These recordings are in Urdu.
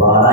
12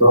2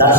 10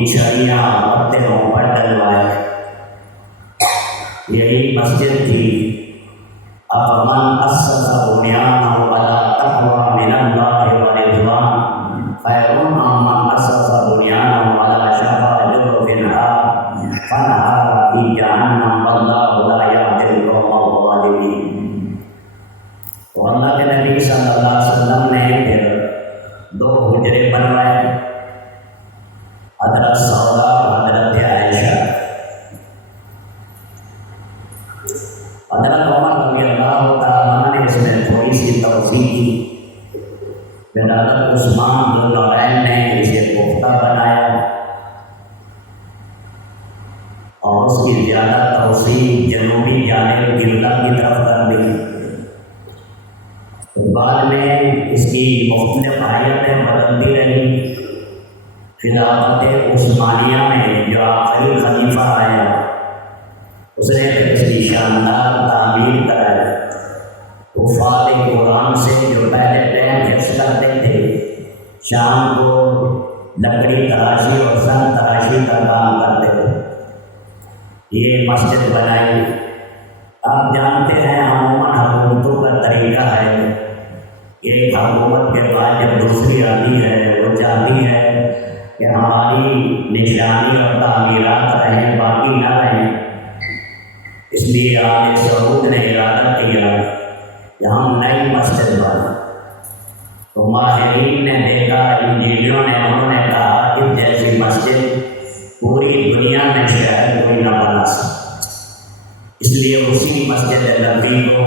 کی چھڑیاں پتھروں پر ڈلوائے. یہی مسجد تھی. افمن اسس بنیانہ علی تقوی من اللہ ورضوان خیر ممن اسس بنیانہ علی شفا جرف نہر فنہر فی جہنم واللہ لا یہدی القوم الظالمین. تو اللہ کے نبی صلی اللہ علیہ وسلم نے پھر 2 حجرے بنوائے، حضرت سودا اور حضرت عائشہ. حضرت عمر رضی اللہ تعالیٰ نے اس میں تھوڑی سی توسیع کی. پھر حضرت عثمان ذو النورین نے اسے پختہ بنایا اور اس کی زیادہ توسیع جنوبی جانب قبلہ کی طرف کر دی. بعد میں اس کی مختلف حیتیں بدلتی رہی. خلافت عثمانیہ میں جو آخری خلیفہ آیا اس نے پھر اس کی شاندار تعمیر کرائی. حفاظ قرآن سے جو پہلے ٹائم حفظ کرتے تھے شام کو لکڑی تراشی اور سن تراشی کا کام کرتے تھے. یہ مسجد بنائی. آپ جانتے ہیں عموماً حکومتوں کا طریقہ ہے، ایک حکومت کے بعد جب دوسری آتی ہے وہ چاہتی ہے کہ ہماری نشانی اور تعمیرات رہیں باقی نہ رہیں. اس لیے آل سعود نے ارادہ کیا کہ ہم نئی مسجد بنائیں. تو ماہرین نے دیکھا، انجینئروں نے، انہوں نے کہا کہ جیسی مسجد پوری دنیا میں شاید کوئی نہ بنا سکے. اس لیے اسی مسجد نبوی کو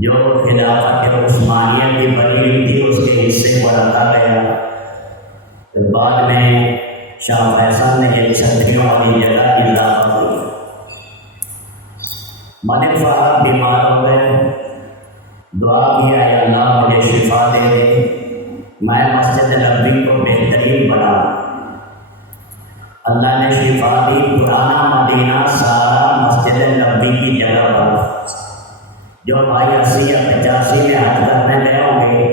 جو خلافت عثمانیہ کی بنی ہوئی تھی اس کے حصے کو رکھا گیا. پھر بعد میں شاہ فیصل نے یہ چھتریوں والی جگہ اضافہ کی. ملک فہد بیمار ہو گئے. دعا کیا ہے اللہ مجھے شفا دے دے، میں مسجد نبوی کو بہترین بنا. اللہ نے شفا دی. پرانا مدینہ سارا مسجد نبوی کی جگہ پر. جو بھائی 80 یا 85 میں حج کرنے گئے ہوں گے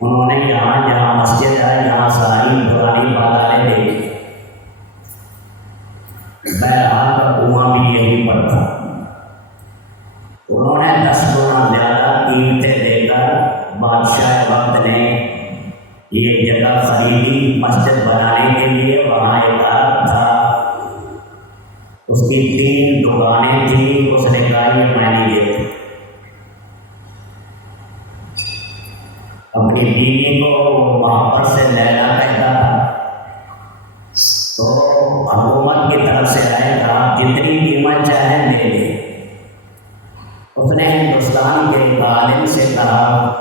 انہوں نے یہاں جہاں مسجد ہے یہاں ساری پرانی بازاریں دیکھی. بہرحال کا کنواں بھی یہیں پر تھا. انہوں نے 10 گنا زیادہ قیمتیں دے کر بادشاہ وقت نے یہ جگہ خریدی مسجد بنانے کے لیے. وہاں ایک آدمی تھا، اس کی 3 دکانیں تھیں. اس نے کہا یہ میں نے یہ اپنی بیوی کو وہاں پر سے لینا کہتا تھا. تو حکومت کی طرف سے آئے گا جتنی قیمت چاہیں دے دیں. اس نے ہندوستان کے ایک عالم سے کہا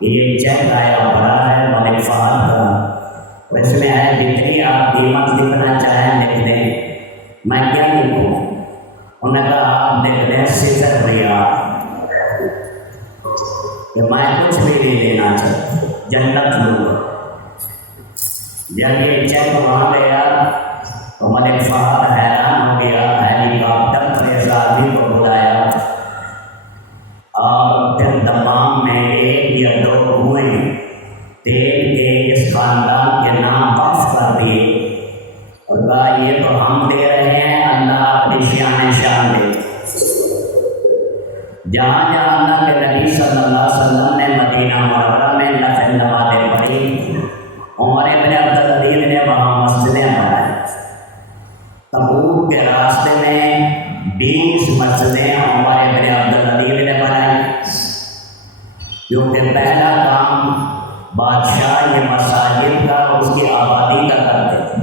کہ یہ چیک آیا بڑا ہے ملک فہد کا، اس میں ہے جتنی آپ قیمت لکھنا چاہیں لکھ دیں. میں کیا لکھوں؟ انہوں نے کہا آپ لکھ دیں 0 ریال کہ میں کچھ بھی نہیں لینا چاہتا، جنت لوں گا. جب یہ چیک وہاں گیا تو ملک فہد حیران ہو گیا. ہیلی کاپٹر سے اس آدمی کو بلایا اور پھر دمام میں 1 یا 2 کنویں تیل کے اس خاندان کے نام وقف کر دیے اور کہا یہ تو ہم دے رہے ہیں، اللہ اپنی شان دے. جہاں جہاں اللہ کے نبی صلی اللہ علیہ وسلم نے مدینہ منورہ میں نفل نمازیں پڑھی، عمر بن عبدالعزیز نے وہاں مسجدیں بنائیں. تبوک کے راستے میں 20 مسجدیں عمر بن عبدالعزیز نے بنائیں، کیونکہ پہلا کام بادشاہ یہ مساجد کا اس کی آبادی کا کرتے تھے.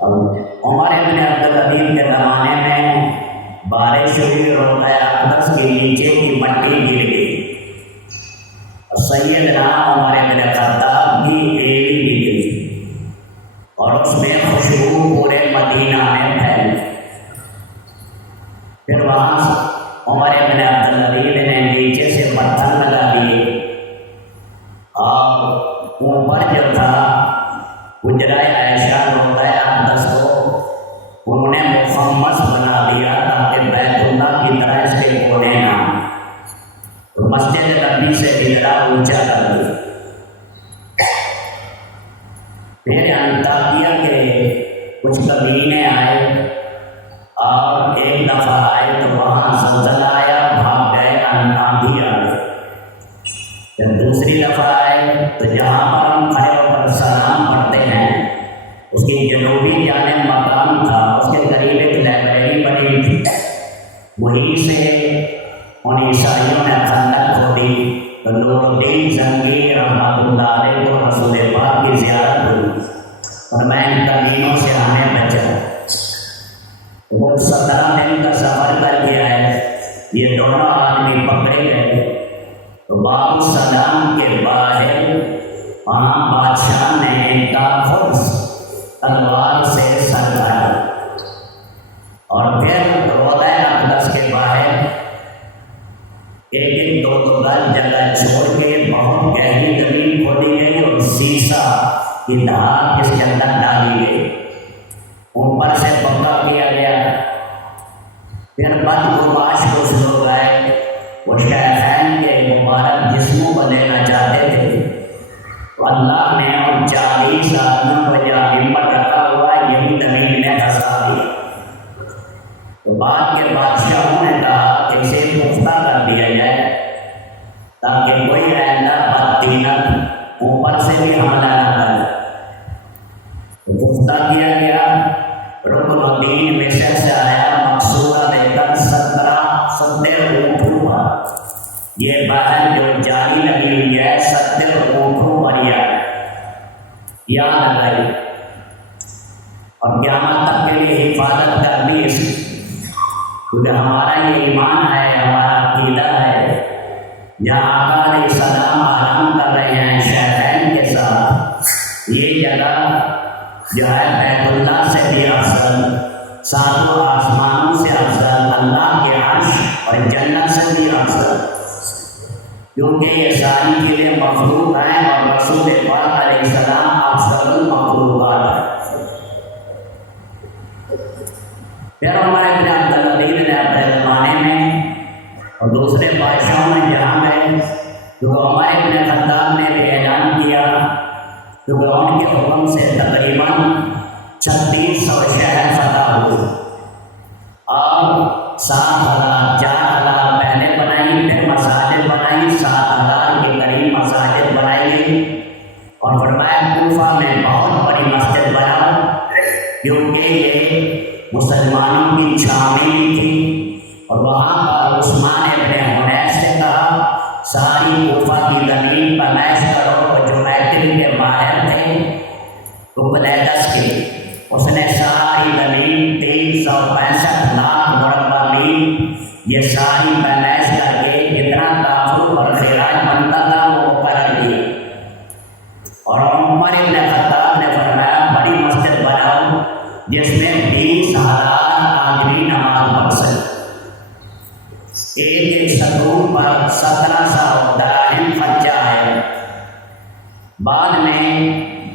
عمر بن عبدالعزیز کے زمانے میں بارش ہوئی، روضہ اقدس کے نیچے کی مٹی گر گئی. سیدنا عمر بن خطاب کی ایڑی بھی گری اور اس میں خوشبو پورے مدینہ میں پھیلی. پھر وہاں عمر بن عبدالعزیز نے نیچے سے پتھر لگا دیے اور اوپر جو تھا حجرہ عائشہ روضہ اقدس کو انہوں نے مخمص بنا دیا تاکہ بیت اللہ کی طرح اس کے کونے نہ. مسجد نبی سے ہجرا اونچا کر دیا. پھر انطاکیہ کے کچھ قبیلے آئے اور ایک دفعہ آئے تو وہاں زلزلہ آیا، بھاگ گئے، آندھی آ گئی۔ جب دوسری دفعہ آئے تو جہاں پر ہم کھڑے ہو کر سلام پڑھتے ہیں اس کی جنوبی جانب مقام تھا، اس کے قریب ایک لائبریری بنی تھی، وہیں سے ان عیسائیوں نے خندق کھودی تو نور الدین زنگی رحمۃ اللہ علیہ کو رسول پاک کی زیارت ہوئی اور میں ان کمینوں سے ہمیں بچا۔ وہ 17 دن کا سفر کر کے آئے، یہ دونوں آدمی پکڑے گئے تو باب السلام کے باہر وہاں بادشاہ نے ان کا خود تلوار سے سر کاٹا اور پھر روضہ اقدس کے باہر ایک دو گز جگہ چھوڑ کے بہت گہری زمین کھودی گئی اور سیسا کی دھات اس کے اندر ڈالی گئی، اوپر سے پکا کیا گیا۔ پھر بدگماش کچھ لوگ آئے، وہ شیخین کے مبارک جسموں کو لینا چاہتے تھے، تو اللہ نے ان 40 آدمیوں کو جہاں ہمت رکھا ہوا یہی زمین میں پھنسا دیا۔ تو بعد کے بادشاہوں نے کہا کہ اسے پختہ کر دیا جائے تاکہ کوئی آئندہ بدتینت اوپر سے بھی حملہ نہ کرے۔ پختہ کیا گیا، رکن الدین مصر سے آیا، مقصورہ لے کر 17 اونٹ ہوا، یہ باہر جو جالی لگی ہوئی ہے 70 اونٹوں پر یاد لگائی اور قیامت تک کے لیے حفاظت کرنی اس کی، کیونکہ ہمارا یہ ایمان ہے، ہمارا عقیدہ ہے، جہاں آقا علیہ السلام آرام کر رہے ہیں شیخین کے ساتھ، یہ جگہ جو ہے بیت اللہ سے بھی افضل، ساتوں آسمانوں سے افضل، اللہ کے عرش اور جنت سے بھی افضل، کیونکہ یہ ساری چیزیں مخلوق ہیں اور رسول پاک علیہ السلام افضل المخلوقات ہیں۔ پھر عمر بن عبدالعزیز نے اپنے زمانے میں اور دوسرے بادشاہوں نے جہاں گئے تو عمر بن خطاب نے بھی اعلان کیا، کیونکہ ان کے حکم سے تقریباً 3600 شہر فتح ہوئے اور 7000 4000 پہلے بنائی، پھر مساجد بنائی، 7000 کے قریب مساجد بنائی گئی اور فرمایا کوفہ میں بہت بڑی مسجد بنا، کیونکہ یہ مسلمانوں کی چھاؤنی تھی، اور وہاں پر عثمان ابن حنیف سے کہا ساری کوفہ کی زمین پر میش کرو، جو بیتل کے باہر تھے عقیدس کے، اس نے ساری زمین 365 لاکھ مربع میل یہ ساری پیمائش کر کے جتنا تعفر اور خراج بنتا تھا وہ مقرر کیا، اور عمر بن خطاب نے فرمایا بڑی مسجد بناؤ جس میں 20,000 آدمی نماز پڑھ سکے، ایک ستون پر 1700 دراہم خرچہ ہے۔ بعد میں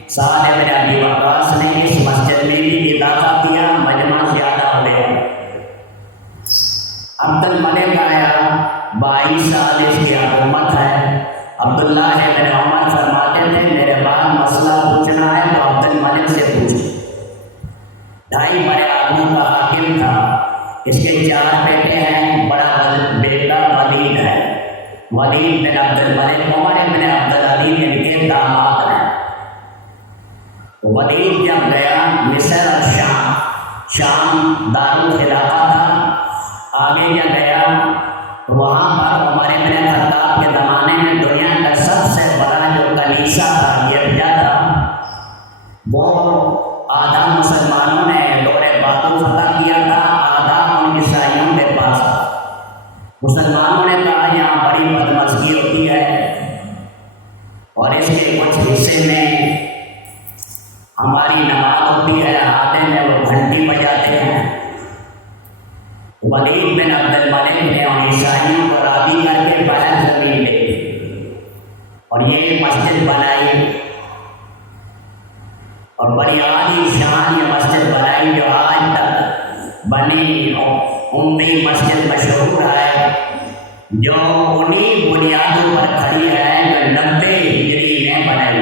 سعد بن ابی وقاص نے اس مسجد میں بھی اضافہ کیا، مجمع زیادہ ہو گیا۔ عبد الملک آیا، 22 سال اس کی حکومت ہے۔ عبداللہ بن عمر فرماتے تھے میرے بعد مسئلہ پوچھنا ہے تو عبد الملک سے پوچھیں۔ 2.5 بڑے آدمیوں کا حاکم تھا، اس کے 4 بیٹے ہیں، بڑا بیٹا ولید ہے، ولید بن عبد الملک عمر بن عبدالعزیز ان کے داماد ہیں۔ ولید جب گیا مصر اور شام دارالخلافہ تھا، آگے جب گیا وہاں پر عمر بن خطاب کے زمانے میں دنیا کا سب سے بڑا جو کلیسا تھا گرجا تھا، وہ آدھا مسلمانوں نے دور بادو فتح کیا تھا، آدھا ان عیسائیوں کے پاس تھا۔ مسلمانوں نے کہا یہاں بڑی بدمزگی ہوتی ہے اور اس کے کچھ حصے میں ہماری نماز ہوتی ہے، آتے میں وہ گھنٹی بجاتے ہیں۔ ولید بن عبد الملک نے ان عیسائیوں کو راضی کر کے باہر زمین دے دی اور یہ مسجد بنائی، اور بڑی عالی شان یہ مسجد بنائی جو آج تک بنی عمدی مسجد مشہور ہے، جو انہی بنیادوں پر کھڑی ہے جو 90 ہجری میں بنائی۔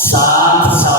700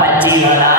25,000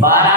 12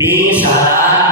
20,000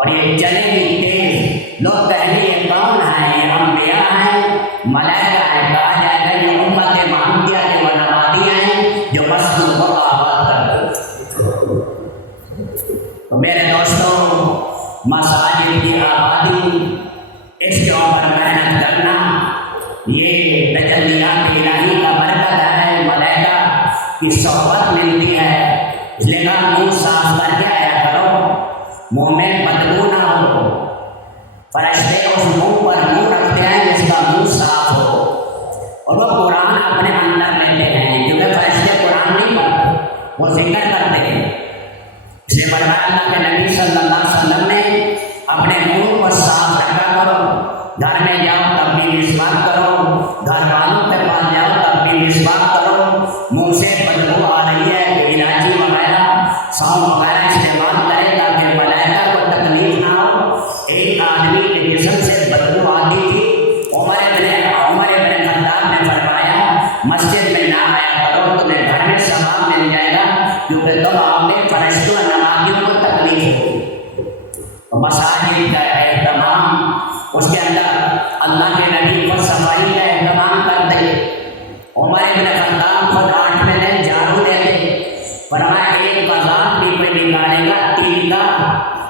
اور یہ چلے بھی تیز، لوگ کہیں گے یہ کون ہے؟ یہ انبیاء ہیں، ملائکہ ہے، کہا جائے گا یہ امت محمدیہ کے ونوادی ہیں جو مسجد کو آباد کر دو۔ تو میرے دوستوں، مساجد کی آبادی، اس کے اوپر محنت کرنا، یہ تجلیات الہی کا برکت ہے، ملائکہ کی صحبت ملتی ہے۔ اس لیے کہا منہ صاف کر کے آیا کرو، منہ میں بدبو نہ ہو۔ فرشتے اس منہ پر منہ رکھتے ہیں جس کا منہ صاف ہو، اور وہ قرآن اپنے اندر لیتے ہیں، کیونکہ فرشتے قرآن نہیں پڑھتے، وہ ذکر کرتے ہیں۔ اس لیے فرمایا اللہ کے نبی صلی اللہ علیہ وسلم نے اپنے منہ کو صاف رکھا کرو، گھر میں جاؤ تب بھی مسواک کرو، گھر والوں کے پاس جاؤ تب بھی مسواک کرو۔ منہ سے بدبو آ رہی ہے تو الائچی وغیرہ، سونف وغیرہ استعمال کرے تاکہ ملائکہ کو تکلیف نہ ہو۔ ایک آدمی کے جسم سے بدبو آتی تھی، عمر ابن خطاب نے فرمایا مسجد میں نہ آیا کرو، تمہیں گھر میں ثواب مل جائے گا، کیونکہ تم آؤ گے فرشتوں اور نمازیوں کو تکلیف ہوگی۔ مساجد کا اہتمام، اس کے اندر اللہ کے نبی کو صفائی کا اہتمام کرتے۔ عمر ابن خطاب خود 8 دن جھاڑو دیتے، فرمایا ایک بازار بھی کوئی نکالے گا تیل کا،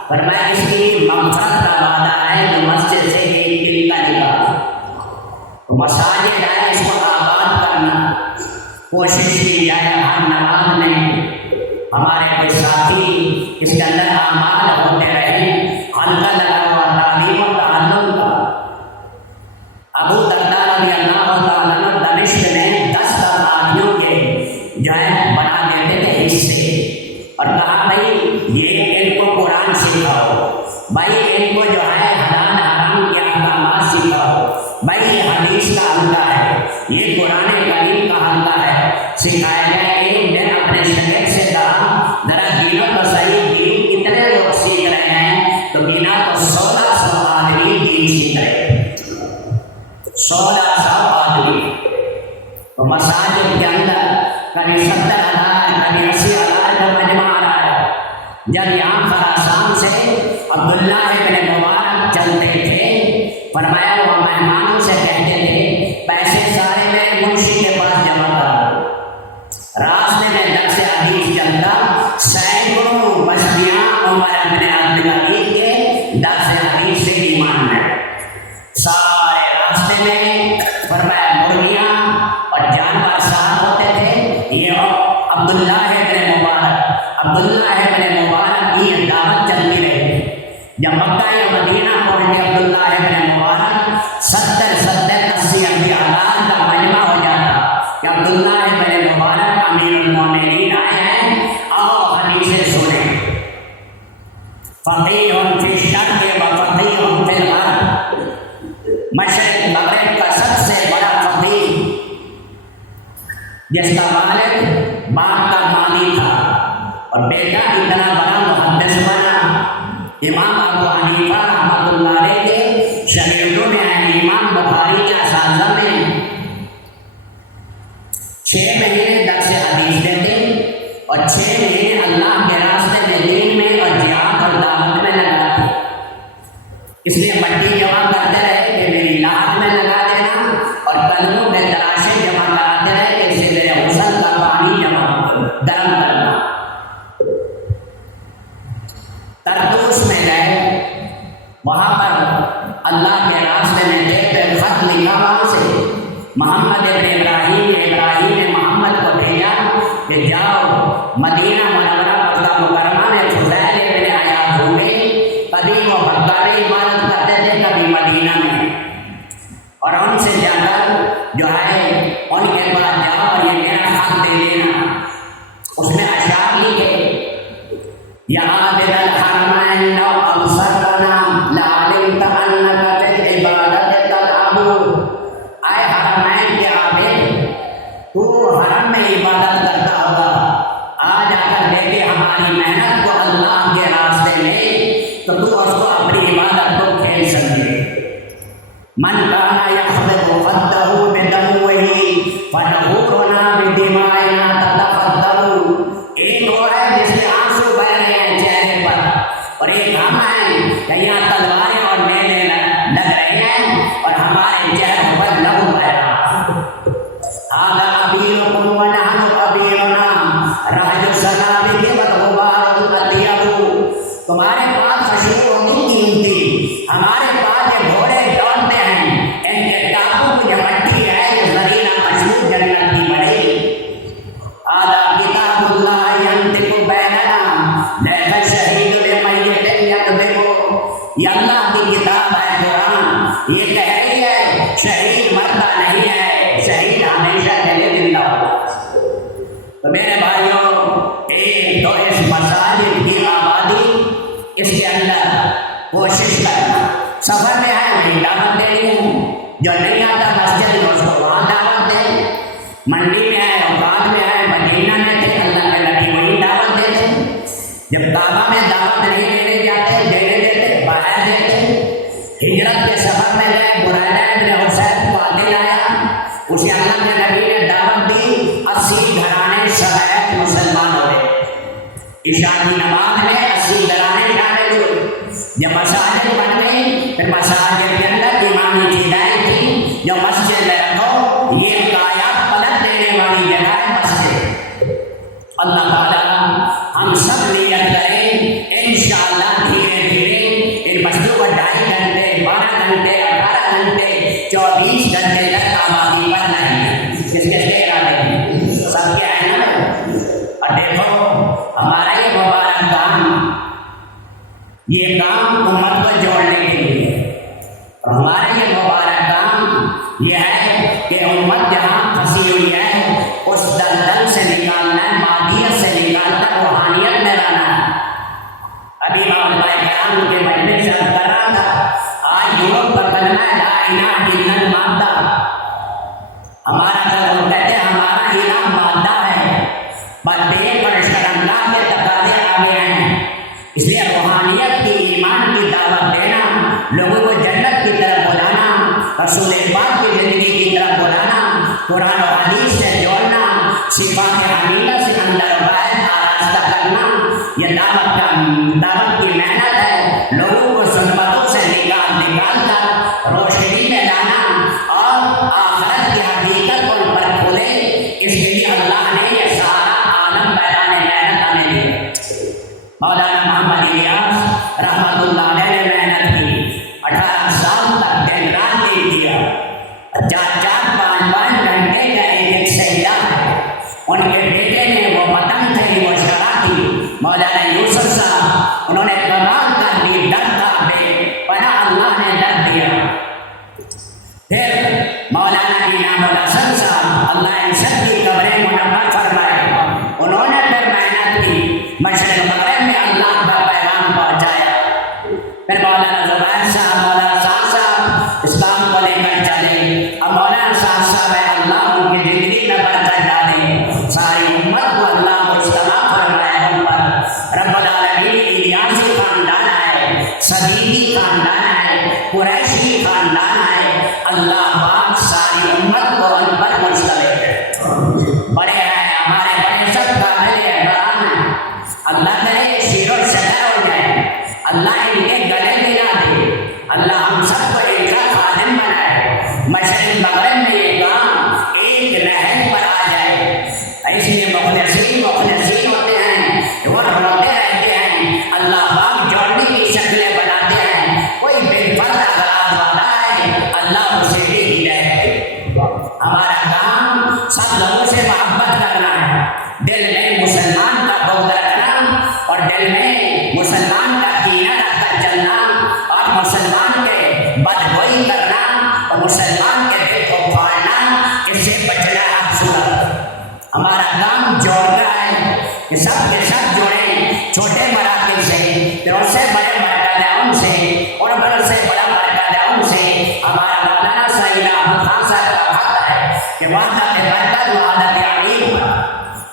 فرمایا اس کی مغفرت کا وعدہ ہے تو مسجد سے ایک تیل کا نکال۔ مساجد ہے، اس کو آباد کرنا، کوشش کی جائے ہر نماز میں ہمارے کوئی ساتھی اس کے اندر اعمال ہوتے رہے، حلقہ لگا ہوا تعلیم و تعلم کا۔ ابو درداء رضی اللہ تعالیٰ عنہ دمشق میں 10 آدمیوں کے جو ہے بنا دیتے تھے حصے، اور کہا بھائی یہ ان کو قرآن سکھاؤ، بھائی ان کو جو ہے حلال حرام کے احکامات سکھاؤ، بھائی یہ حدیث کا حلقہ ہے، یہ قرآن کریم کا حلقہ ہے، سکھایا گیا۔ ایک دن اپنے شاگرد سے کہا ذرا گنو تو صحیح، دین کتنے لوگ سیکھ رہے ہیں؟ تو گنا تو 1600 آدمی دین سیکھ رہے ہیں، 1600 آدمی۔ تو مساجد کے اندر کبھی 70,000 کبھی 80,000 کا مجمع آ رہا ہے۔ جب یہاں خراسان سے عبداللہ ابن مبارک چلتے تھے، فرمایا وہ مہمانوں سے کہتے تھے پیسے سارے میرے منشی کے پاس جمع کرو۔ راستے میں درس حدیث چلتا، سینکڑوں بستیاں عمر ابن عبدالعزیز کے درس حدیث سے ایمان میں، سارے راستے میں فرمایا مرغیاں اور جانور ساتھ ہوتے تھے۔ یہ عبداللہ ابن مبارک کی دعوت چلتی رہی۔ جب مکہ یا مدینہ پہنچے عبداللہ ابن مبارک، 70-80 ہزار کا مجمع ہو جاتا کہ عبداللہ ابن مبارک امیر المومنین آئے ہیں، آؤ حدیثیں سنیں۔ فقیہ فی الشرق و فقیہ فی الغرب، مشرق مغرب کا سب سے بڑا فقیہ، جس کا والد باپ کا مانی تھا اور بیٹا اتنا بڑا محدث بنا۔ امام ابو حنیفہ رحمۃ اللہ علیہ کے شاگردوں میں ہیں، امام بخاری کے اساتذہ میں 6 مہینے درس حدیث دیتے اور 6 مہینے اللہ کے راستے میں دین میں اور جہاد اور دعوت میں لگاتے۔ اس لیے مٹی جمع کرتے رہے کہ میری لاحق میں لگا دینا، اور قدموں میں تراشے جمع کراتے رہے کہ اسے میرے غسل کا پانی جمع گرم کرنا۔ طرطوس میں گئے، وہاں پر اللہ کے راستے میں دیکھتے خط لکھا وہاں سے، محمد ابن ابراہیم نے محمد کو بھیجا کہ جاؤ مدینہ منورہ مکہ مکرمہ میں فضیل ابن عیاض ہوئے، قدیم و بکاری عبادت کرتے تھے کبھی مدینہ میں، اور ان سے جا کر جو ہے ان کے پاس جاؤ اور یہ میرا خط دے دینا۔ اس میں اشعار لکھے، یا عابد الحرمین لو ابصرتنا لعلمت انک فی العبادت تلعب۔ اے حرمین کے عابد، تو حرم میں عبادت کرتا ہوگا، آج آ کر دیکھے ہماری محنت کو اللہ کے راستے میں، تو تو اس کو اپنی عبادت کو کھیل سکے۔ من کان یخلق خدہ بدموہ فنحورنا بدمائنا تتفضل۔ ایک وہ ہے جس کے آنسو بہ رہے ہیں چہرے پر، اور ایک ہم ہیں تو میرے بھائیوں، ایک تو اس مساجد کی آبادی، اس کے اندر کوشش کرنا، سفر میں آئے وہیں دعوت دینی ہے، جو نہیں آتا مسجد میں اس کو وہاں دعوت دیں، منڈی میں آئے، اوقات میں آئے، مدینہ میں تھے، اللہ کے نبی وہیں دعوت دیتے، جب کعبہ میں دعوت نہیں دینے جاتے، دینے دیتے، باہر دیتے، ہجرت کے سفر میں گئے، برائے ابن حسین کو عادل آیا، اسے اللہ کے نبی نے دعوت دی، 80 گھرانے شرائط مسلمان ہوئے، عشاء کی نماز میں 80 گھرانے شامل ہوئے، جب مساجد بن گئی، پھر مساجد کے اندر امامی چیزیں تھیں، جو مسجد میں رکھو، یہ آیات پلٹ دینے والی جگہ ہے مسجد۔ اللہ تعالیٰ ہم سب نیت کریں، انشاءاللہ دھیرے دھیرے ان مسجدوں کو 2.5 گھنٹے، 12 گھنٹے، 18 گھنٹے، 24 گھنٹے تک آبادی پر نہیں، کس کے ارادے ہیں؟ سب کے ہیں نا؟ اور دیکھو ہمارا یہ مبارک کام، یہ کام امت کو جوڑنے کے لیے ہے، اور ہمارا یہ مبارک کام یہ ہے کہ امت جہاں پھنسی ہوئی ہے اس دلدل سے نکالنا ہے، مادیت سے نکال کر روحانیت میں لانا ہے۔ ابھی علماء کرام کے مجلس سے کر رہا تھا، آج یورپ کا کلمہ ہے لا الہ الا المادہ، ہمارا تو کہتے ہیں ہمارا الہ مادہ ہے، بندے پر اللہ کے تقاضے آ گئے ہیں، اس لیے روحانیت کی، ایمان کی دعوت دینا، لوگوں کو جنت کی طرف بلانا، رسول پاک کی زندگی کی طرف بلانا، قرآن و حدیث سے جوڑنا، صفات حمیدہ سے اندر باہر آراستہ کرنا، یہ دعوت کی محنت ہے، لوگوں کو ظلمتوں سے نکال کر روشنی میں لانا اور آخرت کی حقیقت کو ان پر کھولے، اس کے لیے اللہ نے یہ سارا عالم میدان محنت ہمیں دی۔ مولانا محمد الیاس رحمۃ اللہ علیہ نے محنت کی، 18 سال تک دن رات دن کیا، 4-4 5-5 گھنٹے کا ایک سیدہ ہے، ان کے بیٹے نے وہ وطن تھے، وہ شرح تھی، مولانا یوسف صاحب، انہوں نے کمال کر دی، ڈر کا بے پناہ اللہ نے ڈر دیا۔ پھر مولانا انعام الحسن صاحب، اللہ ان سب کی قبریں منور فرمائے، انہوں نے پھر محنت کی، مشرق مغرب میں اللہ کا پیغام پہنچایا۔ پھر مولانا زبیر صاحب، مولانا صاحب صاحب اسلام کو لے کر چلے، اب مولانا صاحب صاحب ہے، اللہ ان کی زندگی میں برکت ڈالے، ساری امت کو اللہ کو اجتماع فرمائے ہم پر۔ رب العالمین الیاسی خاندان ہے، صدیقی خاندان ہے، قریشی خاندان ہے، اللہ پاک ساری امت کو ان پر مشتمل ہے، بڑے ہیں ہمارے بڑے سب قابل احترام ہیں، اللہ کرے شیر و شجر ہو جائے، اللہ ان کے گلے ملا دے، اللہ ہم سب کو ایک خادم بنائے، مشرق مغرب میں یہ کام ایک نہج پر آ جائے، اس لیے مخلصین ہوتے ہیں، وہ روتے رہتے ہیں، اللہ پاک جوڑنے کی شکلیں بناتے ہیں، کوئی بے فرد اغراض والا ہے، اللہ اسے بھی ہدایت دے۔ ہمارا کام سب لوگوں سے محبت کرنا ہے، دل میں مسلمان کا بغض رکھنا اور دل میں مسلمان کا کینہ رکھ کر چلنا اور مسلمان کے بدگوئی کرنا اور مسلمان کے دل کو پھاڑنا، اس سے بچنا افضل۔ ہمارا کام جوڑنا ہے کہ سب کے سب جوڑیں، چھوٹے مراکز سے، پھر ان سے بڑے مرکز سے، اور بڑے سے بڑا مرکز ان سے۔ ہمارا مولانا سعید احمد خان صاحب کا حق ہے کہ وحدت برکت و عادت علیم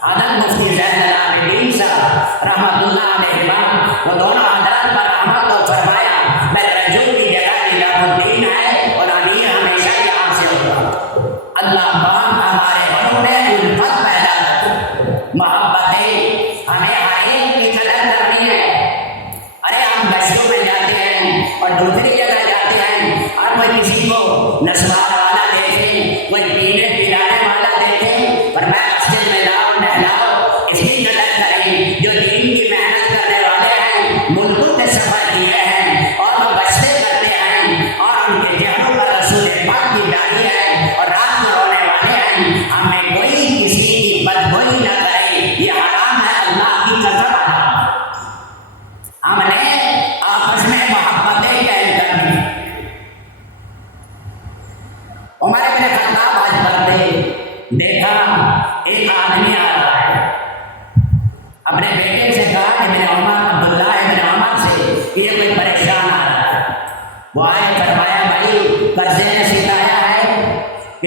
حضرت مفتی زین العابدین صاحب رحمۃ اللہ علیہ، وہ دونوں حضرات پر رحمت و فرمایا، میرے رجوع کی جگہ نظام الدین ہے اور امیر ہمیشہ یہاں سے ہوگا۔ اللہ پاک ہمارے بڑوں نے الفت پیدا کر، محبتیں ہمیں ہر ایک کی قدر کرنی ہے۔ ارے ہم گشتوں میں جاتے ہیں اور دوسری جگہ جاتے ہیں، اور کوئی کسی کو نسوار والا دیکھیں، کوئی پینے پلانے والا دیکھیں، پر میں مسجد میں لاؤ نہلاؤ، اس کی قدر کریں جو دین کی محنت کرنے والے ہیں، ملکوں کے سفر کیے ہیں اور وہ بچتے کرتے ہیں، اور ان کے چہروں پر رسول پاک کی داڑھی ہے اور رات کو رونے والے ہیں، ہمیں کوئی کسی کی بدگوئی نہ کرے، یہ حرام ہے، اللہ کی قسم حرام۔ ہم نے آپس میں محبتیں قائم کرنی۔ عمر بن خطاب آج پڑھتے دیکھا ایک آدمی آ رہا ہے،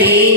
3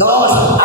200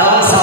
200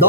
2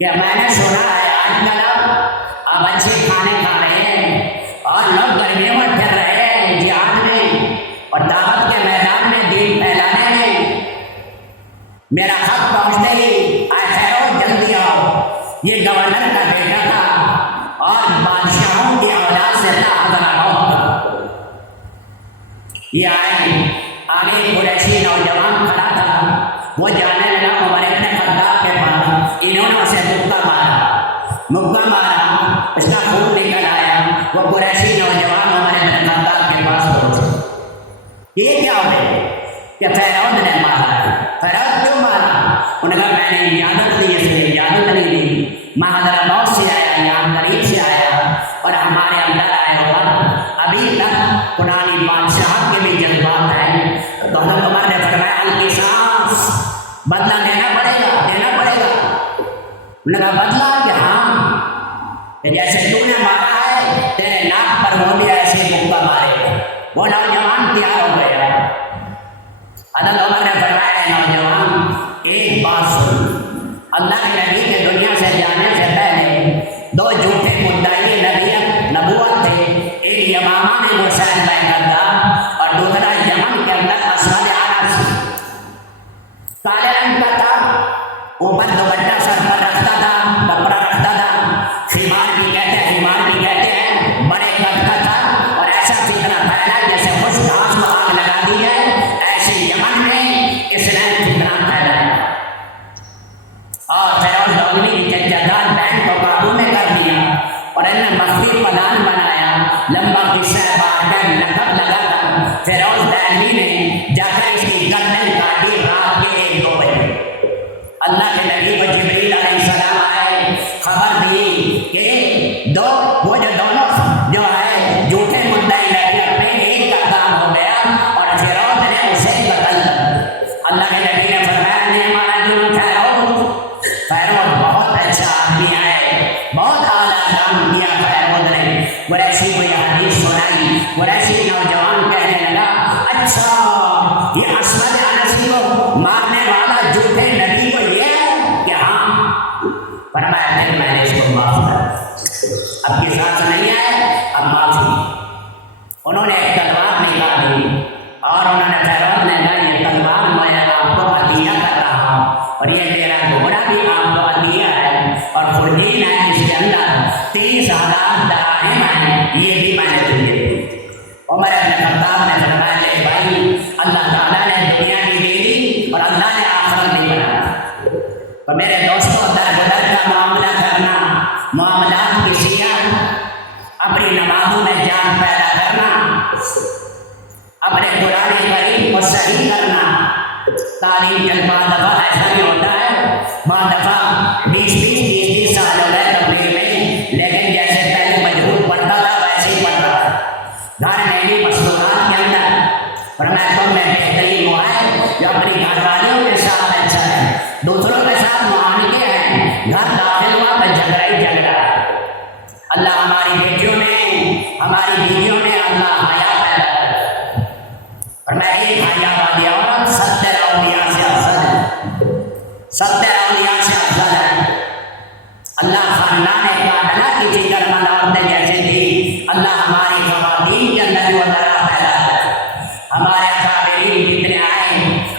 کہ میں نے سنا ہے آج کل اب اچھے کھانے کھا رہے ہیں اور لوگ گرمیوں میں پھر رہے ہیں جہاد میں اور دعوت کے میدان میں دین پھیلانے میں. میرا خط پہنچتے ہی آئے جلدی آؤ. یہ گورنر کا بیٹا تھا اور بادشاہوں کی اولاد سے تھا حضرات کا. یہ آگے قریشی نوجوان کھڑا تھا. وہ جانے لگا عمر ابن خطاب کے پاس. انہوں نے اسے مکہ مارا اس کا خون نکل آیا. وہ قریشی نوجوان عمر ابن خطاب کے پاس پہنچے. یہ کیا ہو کہ فرعون نے مارا ہے. فرعون کیوں مارا؟ انہوں نے کہا میں نے اجازت دی، اس نے اجازت نہیں دی. میں حضرموت سے آیا، یہاں قریب سے آیا اور ہمارے اندر آیا ہوا ابھی تک پرانی بادشاہ کے بھی جذبات ہیں. تو حضرت عمر نے فرمایا القصاص، بدلہ دینا پڑے گا، دینا پڑے گا. انہوں نے کہا بدلہ کہ ہاں، کہ جیسے تو نے مارا ہے تیرے ناک پر وہ بھی ایسے مکہ مارے گا. وہ نوجوان تیار ہو گیا. حضرت عمر نے فرمایا نوجوان ایک بات سن، اللہ کے نبی کے دنیا سے جانے سے پہلے دو جھوٹے مدعی نبوت تھے. ایک یمامہ میں حسین بن تھا اور دوسرا یمن کے اندر اسود انس. کالے رنگ کا تھا، اوپر دوپٹہ سر پر رکھتا تھا، کپڑا رکھتا تھا. خمار بھی کہتے ہیں، بڑے قد کا تھا اور ایسا فتنہ پھیلا جیسے خشک گھاس کو آگ لگا دی ہے. ایسے یمن میں اس نے فتنہ پھیلا اور فیروز دولوی کے جداد بہن کو قابو میں کر دیا اور انہیں مخفی پلان بنایا. لمبا قصہ بات لقب لگا کر فیروز دہلوی نے جا کر اس کی گردن کاٹی رات کے 1-2 بجے. اللہ کے نبی کو جبریل علیہ السلام آئے، خبر دی کہ وہ جو دونوں جو ہے جھوٹے مدعی نبی اپنے ایک کا کام ہو گیا اور فیروز نے اسے قتل کر. اللہ کے نبی نے فرمایا فیروز بہت اچھا آدمی ہے، بہت اعلیٰ کام کیا فیروز نے. قریشی کو یہ حدیث سنائی. قریشی نوجوان کہنے لگا اچھا یہ اسود انسی کو مارنے والا جھوٹے نبی کو یہ ہے کہ ہاں. فرمایا پھر میں نے اس کو معاف کر، اب کے ساتھ نہیں ہے، اب معافی. انہوں نے ایک تلوار نکالی اور انہوں نے فیروز نے کہا یہ تلوار میں آپ کو عطیہ کر رہا ہوں اور یہ میرا گھوڑا بھی آپ کو عطیہ ہے اور خردین ہے اس کے اندر 30,000 دراہم ہیں، یہ بھی میں نے تجھے دی. عمر ابن خطاب نے فرمایا لے بھائی اللہ تعالیٰ نے دنیا بھی دے دی اور اللہ نے آخرت بھی بنایا. تو میرے دوستوں درگزر کا معاملہ کرنا، معاملات کی سیاحت، اپنی نمازوں میں جان پیدا کرنا، اپنے قرآن کریم کو صحیح کرنا. تعلیم کے بعد دفعہ ایسا نہیں ہوتا ہے، بعد دفعہ 20 سال ہو گئے تبلیغ میں، لیکن جیسے پہلے مجبور پڑھتا تھا ویسے ہی پڑھ رہا ہے. گھر نئی مصنوعات کے اندر فرمایا تم میں بہترین وہ ہے جو اپنی گھر والیوں کے ساتھ اچھا ہے، دوسروں کے ساتھ معاملے ہیں، گھر داخل ہوا تو جھگڑا ہی جھگڑا ہے. اللہ ہماری بیٹیوں میں، ہماری بیویوں میں اللہ حیا پیدا کرے. اور میں ایک حیا والی عورت 70 اولیاء سے افضل ہے، 70 اولیاء سے افضل ہے. اللہ خاندان کابلہ کی فکر مند عورتیں جیسے تھی، اللہ ہماری خواتین کے اندر وہ ذرا پیدا کرے. ہمارے اکابرین جتنے آئے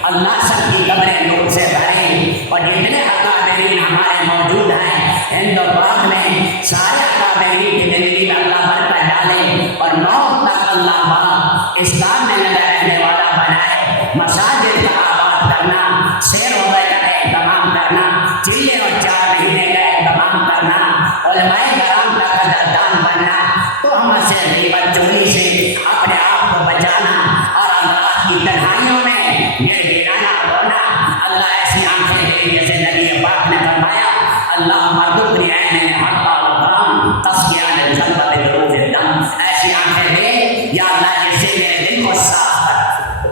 اللہ سب کی قبریں نور سے بھرے اور جتنے اکابرین ہمارے موجود ہیں ہند و پاک میں سارے اکابرین کی زندگی میں اللہ برکت ڈالے اور موت تک اللہ پاک اس کام میں لگا رہنے والا بنائے. مساجد کا آباد کرنا، سیر و بیع کا اہتمام کرنا، چلے اور 4 مہینے کا اہتمام کرنا، علماء کرام کا قدردان بننا، تو ہم سے غیبت چغلی سے اپنے آپ کو بچانا اور اللہ کی تنہائیوں میں یہ گرانا رونا. اللہ ایسی آنکھیں دے جیسے نبی پاک نے فرمایا اللہ مردود عین حقا وقام تسکیان الجنت بروح الدم. ایسی آنکھیں دے یا اللہ جس سے میرے دل کو صاف کر.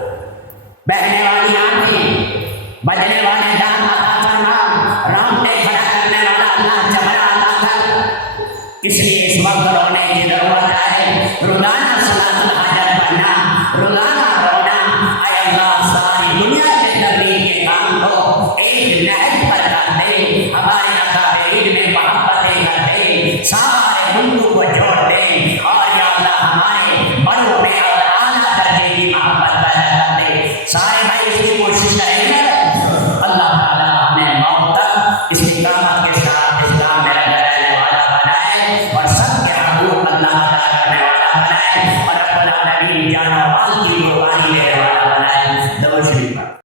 بہنے والی آنکھیں، بجنے والے دان عطا فرما، رونگٹے کھڑا کرنے والا اللہ چہرہ عطا کر. اس لیے اس وقت رونے کی ضرورت ہے. روزانہ صلاۃ الحاجت پڑھنا، روزانہ رونا. اے اللہ ساری دنیا کے تبلیغ کے کام کو ایک نہج پر کر دے. ہمارے اکابرین ضائع کر دے. سارے بھائی اس کی کوشش کریں گے. اللہ تعالیٰ ہمیں موت تک استقامت کے ساتھ اسلام میں رہنے والا بنائے اور سب کے حقوق اللہ ادا کرنے والا بنائے اور رب العالمین جان و مال کی قربانی دینے والا بنائے. درود شریف.